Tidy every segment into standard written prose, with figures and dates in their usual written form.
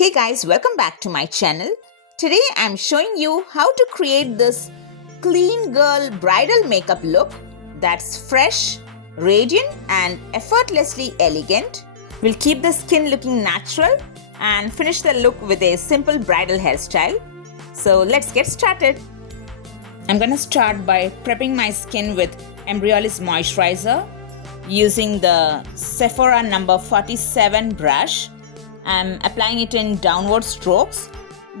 Hey guys, welcome back to my channel. Today I'm showing you how to create this clean girl bridal makeup look that's fresh, radiant and effortlessly elegant. We'll keep the skin looking natural and finish the look with a simple bridal hairstyle. So let's get started. I'm gonna start by prepping my skin with Embryolist moisturizer using the Sephora number 47 brush. I'm applying it in downward strokes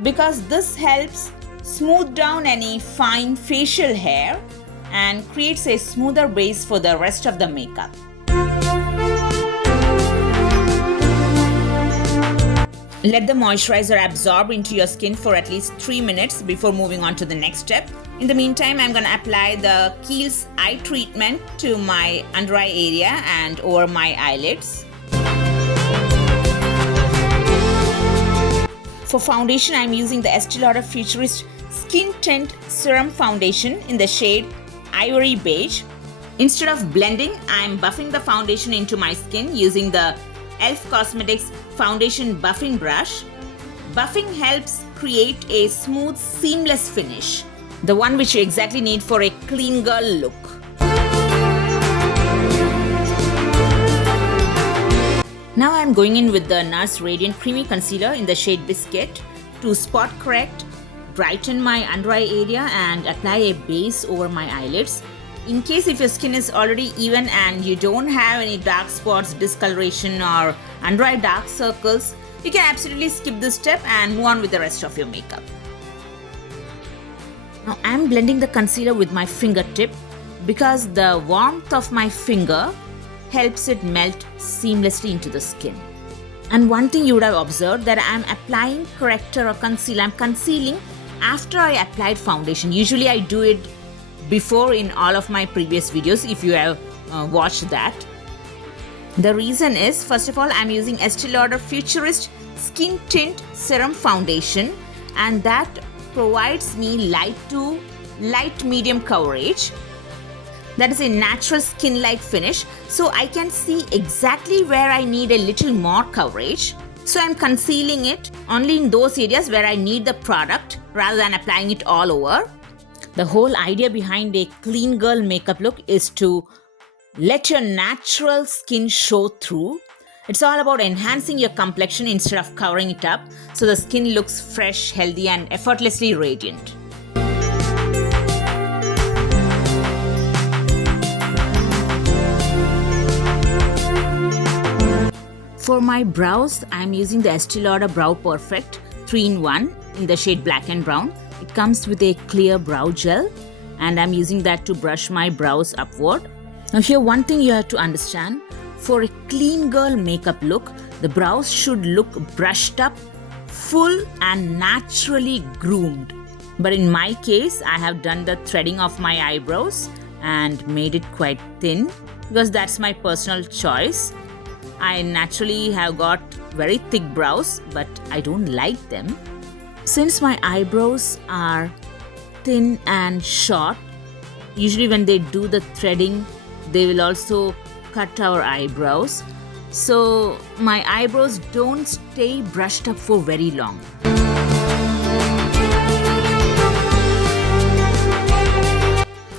because this helps smooth down any fine facial hair and creates a smoother base for the rest of the makeup. Let the moisturizer absorb into your skin for at least 3 minutes before moving on to the next step. In the meantime, I'm going to apply the Kiehl's eye treatment to my under eye area and over my eyelids. For foundation, I'm using the Estee Lauder Futurist Skin Tint Serum Foundation in the shade Ivory Beige. Instead of blending, I'm buffing the foundation into my skin using the e.l.f. Cosmetics Foundation Buffing Brush. Buffing helps create a smooth, seamless finish, the one which you exactly need for a clean girl look. Now I'm going in with the NARS Radiant Creamy Concealer in the shade Biscuit to spot correct, brighten my under eye area and apply a base over my eyelids. In case if your skin is already even and you don't have any dark spots, discoloration or under eye dark circles, you can absolutely skip this step and move on with the rest of your makeup. Now I'm blending the concealer with my fingertip because the warmth of my finger helps it melt seamlessly into the skin. And one thing you would have observed that I'm applying corrector or concealer. I'm concealing after I applied foundation. Usually I do it before in all of my previous videos if you have watched that. The reason is, first of all, I'm using Estee Lauder Futurist Skin Tint Serum Foundation and that provides me light to light medium coverage. That is a natural skin-like finish, so I can see exactly where I need a little more coverage. So I'm concealing it only in those areas where I need the product rather than applying it all over. The whole idea behind a clean girl makeup look is to let your natural skin show through. It's all about enhancing your complexion instead of covering it up, so the skin looks fresh, healthy and effortlessly radiant. For my brows, I'm using the Estee Lauder Brow Perfect 3-in-1 in the shade Black and Brown. It comes with a clear brow gel and I'm using that to brush my brows upward. Now here one thing you have to understand, for a clean girl makeup look, the brows should look brushed up, full and naturally groomed. But in my case, I have done the threading of my eyebrows and made it quite thin because that's my personal choice. I naturally have got very thick brows, but I don't like them. Since my eyebrows are thin and short, usually when they do the threading, they will also cut our eyebrows. So my eyebrows don't stay brushed up for very long.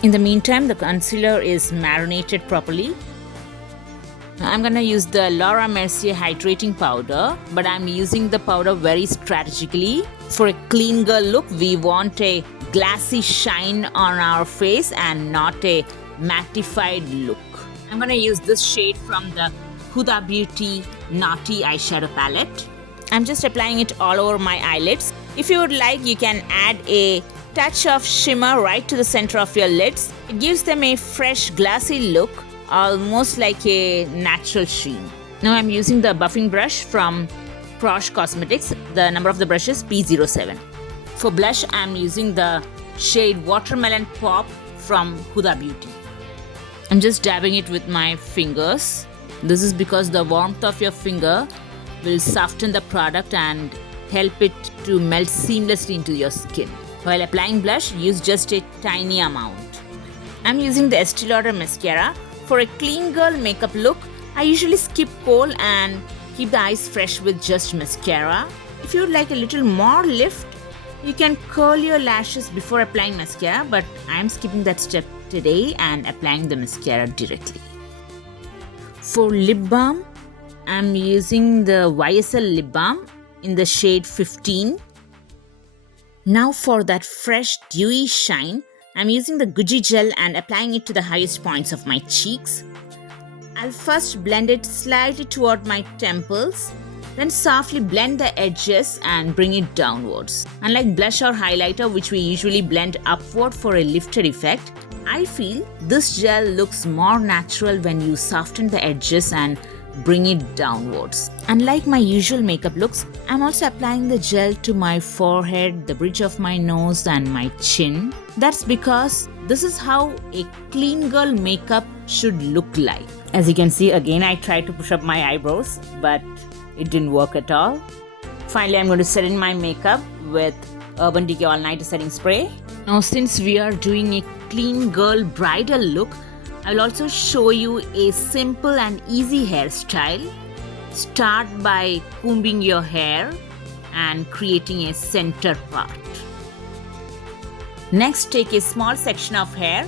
In the meantime, the concealer is marinated properly. I'm gonna use the Laura Mercier hydrating powder, but I'm using the powder very strategically. For a clean girl look, we want a glassy shine on our face and not a mattified look. I'm gonna use this shade from the Huda Beauty Naughty eyeshadow palette. I'm just applying it all over my eyelids. If you would like, you can add a touch of shimmer right to the center of your lids. It gives them a fresh, glassy look, almost like a natural sheen. Now I'm using the buffing brush from Prosh Cosmetics. The number of the brush is P07. For blush, I'm using the shade Watermelon Pop from Huda Beauty. I'm just dabbing it with my fingers. This is because the warmth of your finger will soften the product and help it to melt seamlessly into your skin. While applying blush, use just a tiny amount. I'm using the Estee Lauder mascara. For a clean girl makeup look, I usually skip kohl and keep the eyes fresh with just mascara. If you would like a little more lift, you can curl your lashes before applying mascara, but I am skipping that step today and applying the mascara directly. For lip balm, I am using the YSL lip balm in the shade 15. Now for that fresh dewy shine, I'm using the Gucci gel and applying it to the highest points of my cheeks. I'll first blend it slightly toward my temples, then softly blend the edges and bring it downwards. Unlike blush or highlighter, which we usually blend upward for a lifted effect, I feel this gel looks more natural when you soften the edges and bring it downwards. Unlike my usual makeup looks, I'm also applying the gel to my forehead, the bridge of my nose and my chin. That's because this is how a clean girl makeup should look like. As you can see, again I tried to push up my eyebrows, but it didn't work at all. Finally, I'm going to set in my makeup with Urban Decay All Night Setting Spray. Now, since we are doing a clean girl bridal look, I will also show you a simple and easy hairstyle. Start by combing your hair and creating a center part. Next, take a small section of hair,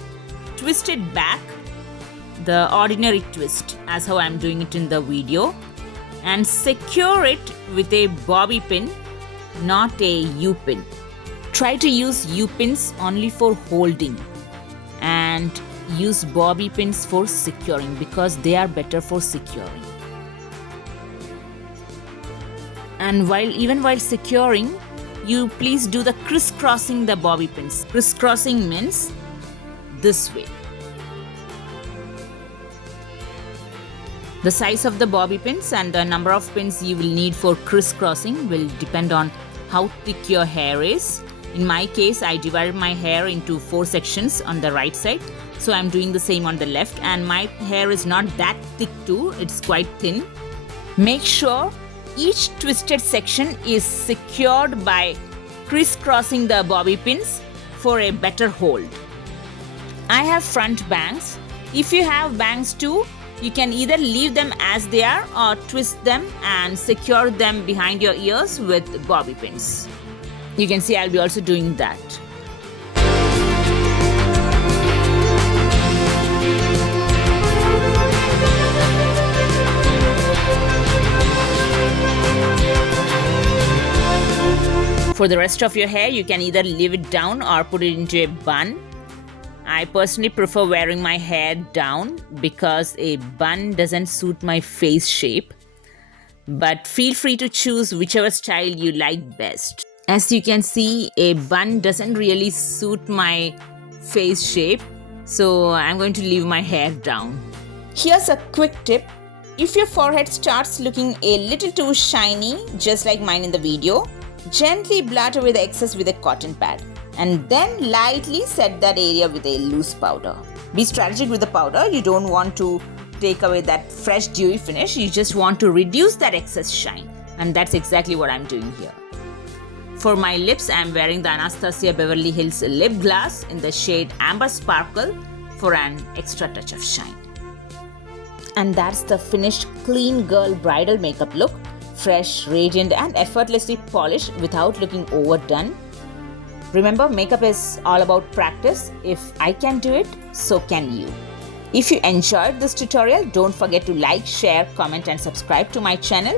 twist it back, the ordinary twist as how I am doing it in the video, and secure it with a bobby pin, not a U-pin. Try to use U-pins only for holding and use bobby pins for securing because they are better for securing. And even while securing, you please do the crisscrossing the bobby pins. Crisscrossing means this way. The size of the bobby pins and the number of pins you will need for crisscrossing will depend on how thick your hair is. In my case, I divided my hair into 4 sections on the right side. So I'm doing the same on the left, and my hair is not that thick too, it's quite thin. Make sure each twisted section is secured by crisscrossing the bobby pins for a better hold. I have front bangs. If you have bangs too, you can either leave them as they are or twist them and secure them behind your ears with bobby pins. You can see I'll be also doing that. For the rest of your hair, you can either leave it down or put it into a bun. I personally prefer wearing my hair down because a bun doesn't suit my face shape. But feel free to choose whichever style you like best. As you can see, a bun doesn't really suit my face shape, so I'm going to leave my hair down. Here's a quick tip. If your forehead starts looking a little too shiny, just like mine in the video, gently blot away the excess with a cotton pad and then lightly set that area with a loose powder. Be strategic with the powder. You don't want to take away that fresh dewy finish. You just want to reduce that excess shine, and that's exactly what I'm doing here. For my lips, I'm wearing the Anastasia Beverly Hills lip gloss in the shade Amber Sparkle for an extra touch of shine. And that's the finished clean girl bridal makeup look. Fresh, radiant and effortlessly polished without looking overdone. Remember, makeup is all about practice. If I can do it, so can you. If you enjoyed this tutorial, don't forget to like, share, comment and subscribe to my channel.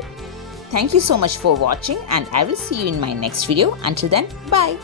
Thank you so much for watching, and I will see you in my next video. Until then, bye.